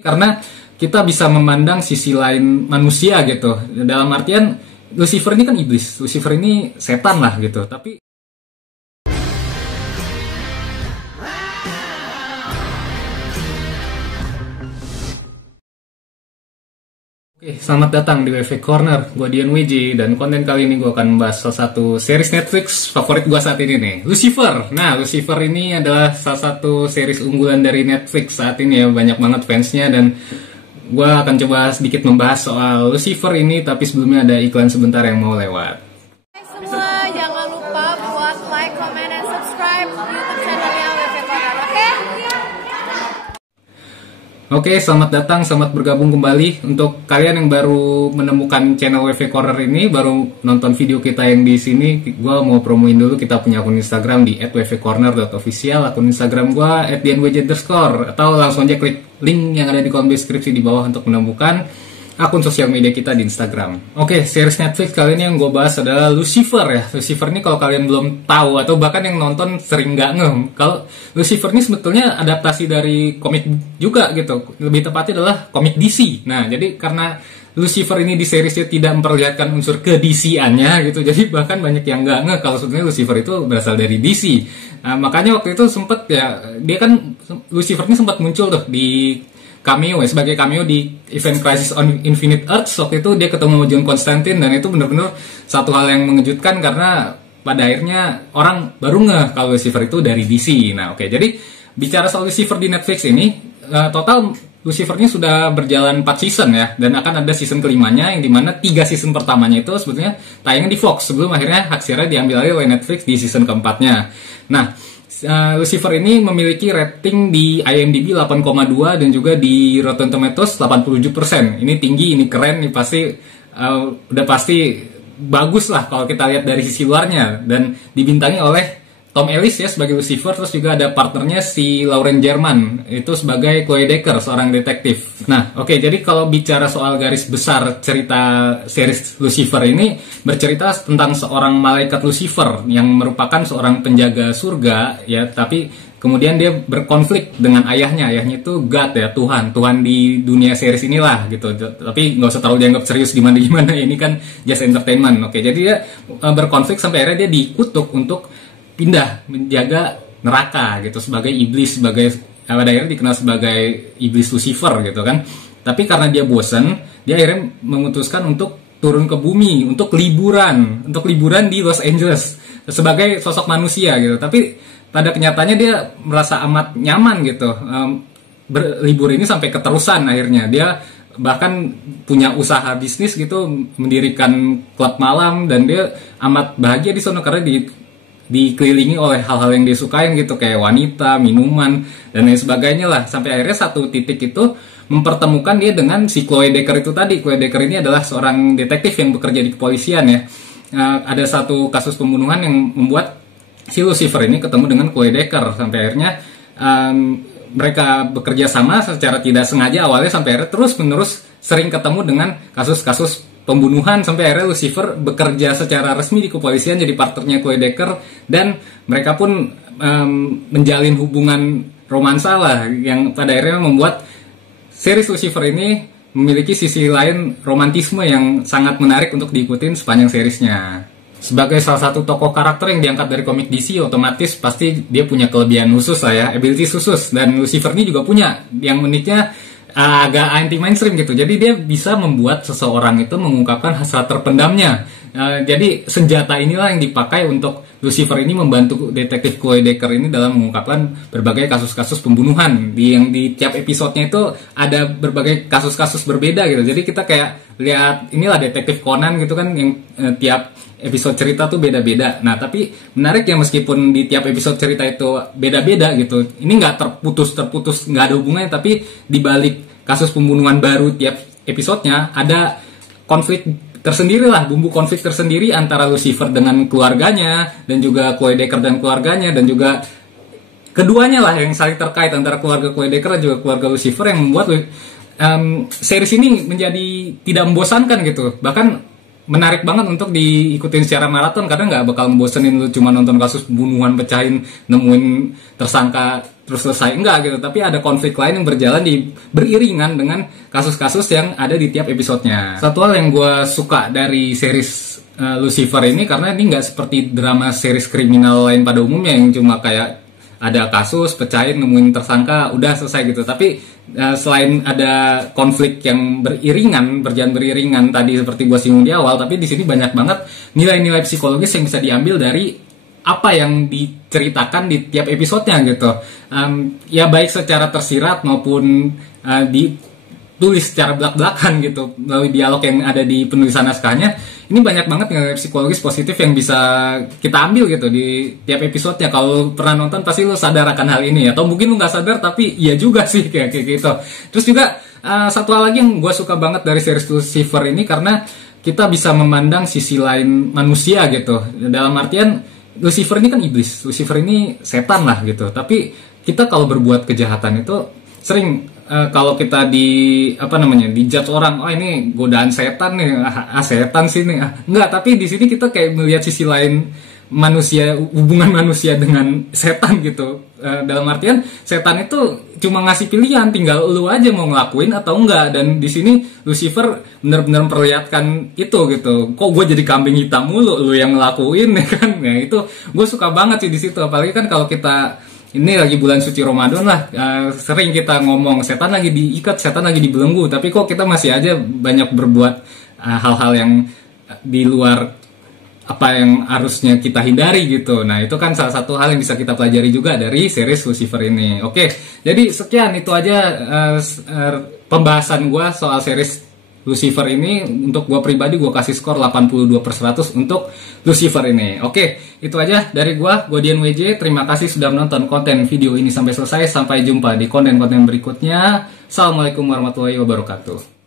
karena kita bisa memandang sisi lain manusia gitu. Dalam artian Lucifer ini kan iblis, Lucifer ini setan lah gitu. Tapi oke, selamat datang di WV Corner. Gue Dian WJ, dan konten kali ini gue akan membahas salah satu series Netflix favorit gue saat ini nih, Lucifer. Nah, Lucifer ini adalah salah satu series unggulan dari Netflix saat ini ya, banyak banget fansnya, dan gue akan coba sedikit membahas soal Lucifer ini, tapi sebelumnya ada iklan sebentar yang mau lewat. Hai semua, jangan lupa buat like, comment, dan subscribe YouTube channelnya WV Corner, oke? Oke, selamat datang, selamat bergabung kembali. Untuk kalian yang baru menemukan channel WV Corner ini, baru nonton video kita yang di sini, gue mau promoin dulu, kita punya akun Instagram di @wvcorner.official, akun Instagram gue @dianwj_, atau langsung aja klik link yang ada di kolom deskripsi di bawah untuk menemukan akun sosial media kita di Instagram. Oke, series Netflix kali ini yang gue bahas adalah Lucifer ya. Lucifer ini kalau kalian belum tahu atau bahkan yang nonton sering nggak ngeh, kalau Lucifer ini sebetulnya adaptasi dari komik juga gitu. Lebih tepatnya adalah komik DC. Nah, jadi karena Lucifer ini di seriesnya tidak memperlihatkan unsur ke-DC-annya gitu, jadi bahkan banyak yang nggak ngeh kalau sebetulnya Lucifer itu berasal dari DC. Nah, makanya waktu itu sempet ya, dia kan Lucifer ini sempat muncul tuh di cameo ya, sebagai cameo di event Crisis on Infinite Earths. Waktu itu dia ketemu John Constantine, dan itu benar-benar satu hal yang mengejutkan karena pada akhirnya orang baru ngeh kalau Lucifer itu dari DC. Nah, oke, jadi bicara soal Lucifer di Netflix ini, total Lucifer ini sudah berjalan 4 season ya, dan akan ada season kelimanya, yang dimana 3 season pertamanya itu sebetulnya tayangnya di Fox sebelum akhirnya hak siarnya diambil alih oleh Netflix di season keempatnya. Nah, Lucifer ini memiliki rating di IMDb 8,2 dan juga di Rotten Tomatoes 87%. Ini tinggi, ini keren, ini pasti udah pasti bagus lah kalau kita lihat dari sisi luarnya, dan dibintangi oleh Tom Ellis ya sebagai Lucifer, terus juga ada partnernya si Lauren German itu sebagai Chloe Decker, seorang detektif. Nah, oke, jadi kalau bicara soal garis besar cerita series Lucifer ini bercerita tentang seorang malaikat Lucifer yang merupakan seorang penjaga surga ya, tapi kemudian dia berkonflik dengan ayahnya. Ayahnya itu God ya, Tuhan di dunia series inilah gitu. Tapi nggak usah terlalu dianggap serius gimana-gimana, ini kan just entertainment. Oke, jadi dia berkonflik sampai akhirnya dia dikutuk untuk pindah menjaga neraka gitu, sebagai iblis, sebagai pada akhirnya dikenal sebagai iblis Lucifer gitu kan. Tapi karena dia bosan, dia akhirnya memutuskan untuk turun ke bumi untuk liburan di Los Angeles sebagai sosok manusia gitu. Tapi pada kenyataannya dia merasa amat nyaman gitu, berlibur ini sampai keterusan. Akhirnya dia bahkan punya usaha bisnis gitu, mendirikan klub malam, dan dia amat bahagia di sana karena dikelilingi oleh hal-hal yang disukain gitu, kayak wanita, minuman, dan lain sebagainya lah. Sampai akhirnya satu titik itu mempertemukan dia dengan si Chloe Decker itu tadi. Chloe Decker ini adalah seorang detektif yang bekerja di kepolisian ya. Ada satu kasus pembunuhan yang membuat si Lucifer ini ketemu dengan Chloe Decker. Sampai akhirnya mereka bekerja sama secara tidak sengaja awalnya, sampai akhirnya terus-menerus sering ketemu dengan kasus-kasus pembunuhan, sampai akhirnya Lucifer bekerja secara resmi di kepolisian jadi partnernya Chloe Decker, dan mereka pun menjalin hubungan romansa lah, yang pada akhirnya membuat series Lucifer ini memiliki sisi lain romantisme yang sangat menarik untuk diikutin sepanjang seriesnya. Sebagai salah satu tokoh karakter yang diangkat dari komik DC, otomatis pasti dia punya kelebihan khusus lah ya, abilities khusus, dan Lucifer ini juga punya, yang uniknya agak anti mainstream gitu. Jadi dia bisa membuat seseorang itu mengungkapkan hasrat terpendamnya. Jadi senjata inilah yang dipakai untuk Lucifer ini membantu detektif Chloe Decker ini dalam mengungkapkan berbagai kasus-kasus pembunuhan. Yang di tiap episodenya itu ada berbagai kasus-kasus berbeda gitu. Jadi kita kayak lihat inilah detektif Conan gitu kan, yang tiap episode cerita tuh beda-beda. Nah, tapi menarik ya, meskipun di tiap episode cerita itu beda-beda gitu, ini nggak terputus, nggak ada hubungannya, tapi di balik kasus pembunuhan baru tiap episodenya ada konflik tersendiri lah, bumbu konflik tersendiri antara Lucifer dengan keluarganya, dan juga Chloe Decker dan keluarganya, dan juga keduanya lah yang saling terkait antara keluarga Chloe Decker dan juga keluarga Lucifer, yang membuat series ini menjadi tidak membosankan gitu. Bahkan menarik banget untuk diikutin secara maraton karena nggak bakal ngebosenin lu cuma nonton kasus pembunuhan pecahin nemuin tersangka terus selesai, enggak gitu, tapi ada konflik lain yang berjalan beriringan dengan kasus-kasus yang ada di tiap episodenya. Satu hal yang gue suka dari series Lucifer ini karena ini nggak seperti drama series kriminal lain pada umumnya yang cuma kayak ada kasus, pecahin, nemuin tersangka, udah selesai gitu. Tapi selain ada konflik yang berjalan beriringan tadi seperti gue singgung di awal, tapi di sini banyak banget nilai-nilai psikologis yang bisa diambil dari apa yang diceritakan di tiap episodenya gitu. Ya baik secara tersirat maupun ditulis secara belak-belakan gitu melalui dialog yang ada di penulisan naskahnya. Ini banyak banget nilai psikologis positif yang bisa kita ambil gitu di tiap episodenya. Kalau pernah nonton pasti lu sadar akan hal ini, atau mungkin lu nggak sadar tapi iya juga sih kayak gitu. Terus juga satu hal lagi yang gue suka banget dari series Lucifer ini karena kita bisa memandang sisi lain manusia gitu. Dalam artian Lucifer ini kan iblis, Lucifer ini setan lah gitu. Tapi kita kalau berbuat kejahatan itu sering kalau kita dijudge orang, oh ini godaan setan nih, setan sih nih, enggak. Tapi di sini kita kayak melihat sisi lain manusia, hubungan manusia dengan setan gitu. Dalam artian setan itu cuma ngasih pilihan, tinggal lu aja mau ngelakuin atau enggak. Dan di sini Lucifer benar-benar memperlihatkan itu gitu. Kok gue jadi kambing hitam mulu, lu yang ngelakuin ya kan? Nah itu gue suka banget sih di situ. Apalagi kan kalau kita ini lagi bulan suci Ramadan lah, sering kita ngomong setan lagi diikat, setan lagi dibelenggu, tapi kok kita masih aja banyak berbuat hal-hal yang di luar apa yang harusnya kita hindari gitu. Nah itu kan salah satu hal yang bisa kita pelajari juga dari series Lucifer ini. Oke, jadi sekian itu aja pembahasan gue soal series Lucifer ini. Untuk gue pribadi gue kasih skor 82/100 untuk Lucifer ini. Oke, itu aja dari gue Dian WJ. Terima kasih sudah menonton konten video ini sampai selesai. Sampai jumpa di konten-konten berikutnya. Assalamualaikum warahmatullahi wabarakatuh.